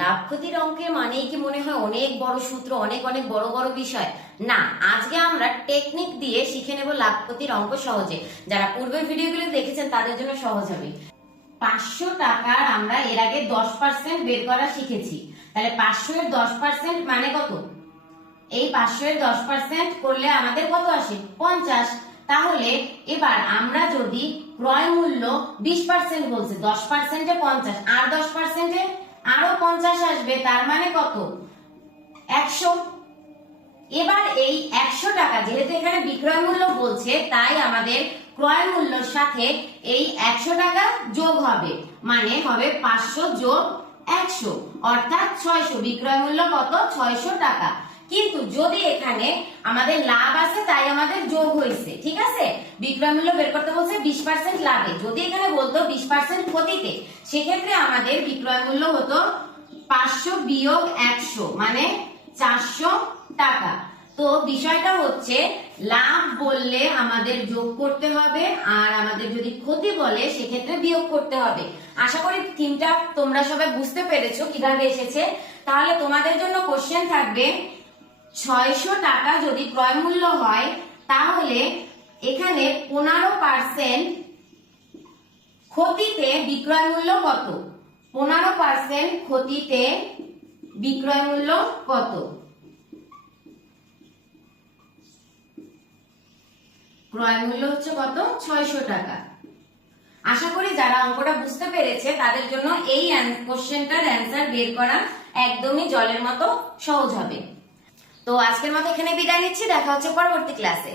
লাভ ক্ষতির অঙ্কে মানেই কি মনে হয় অনেক বড় সূত্র, অনেক অনেক বড় বড় বিষয়? না, আজকে আমরা টেকনিক দিয়ে শিখে নেব লাভ ক্ষতির অঙ্ক সহজে। যারা পূর্বের ভিডিওগুলো দেখেছেন তাদের জন্য সহজ হবে। 500 টাকার আমরা এর আগে 10% বের করা শিখেছি। তাহলে 500 এর 10% মানে কত? এই 500 এর 10% করলে আমাদের কত আসে? 50। তাহলে এবার আমরা যদি ক্রয় মূল্য 20% বলছে, 10% এ 50 আর 10% এ আরো 50 আসবে, তার মানে কত? 100। এবার এই 100 টাকা যেহেতু এখানে বিক্রয় মূল্য বলছে, তাই আমাদের ক্রয় মূল্যের সাথে এই 100 টাকা যোগ হবে, মানে হবে 500 যোগ 100 অর্থাৎ 600। বিক্রয় মূল্য কত? 600 টাকা। কিন্তু যদি এখানে আমাদের লাভ আছে তাই আমাদের যোগ হয়েছে, ঠিক আছে? বিক্রয় মূল্য বের করতে বলছে 20% লাভে, যদি এখানে বলতো 20% ক্ষতিতে, সেক্ষেত্রে আমাদের বিক্রয় মূল্য হতো 500 বিয়োগ 100 মানে 400 টাকা। তো বিষয়টা হচ্ছে লাভ বললে আমাদের যোগ করতে হবে, আর আমাদের যদি ক্ষতি বলে সেক্ষেত্রে বিয়োগ করতে হবে। আশা করি থিমটা তোমরা সবাই বুঝতে পেরেছো কিভাবে এসেছে। তাহলে তোমাদের জন্য কোশ্চেন থাকবে, 600 টাকা যদি ক্রয় মূল্য হয়, তাহলে এখানে 15% ক্ষতিতে বিক্রয় মূল্য কত? 15% ক্ষতিতে বিক্রয় মূল্য কত? ক্রয় মূল্য হচ্ছে কত? 600 টাকা। আশা করি যারা অঙ্কটা বুঝতে পেরেছে তাদের জন্য এই কোশ্চেনটার অ্যান্সার বের করা একদমই জলের মতো সহজ হবে। তো আজকের মতো এখানে বিদায় নিচ্ছি, দেখা হচ্ছে পরবর্তী ক্লাসে।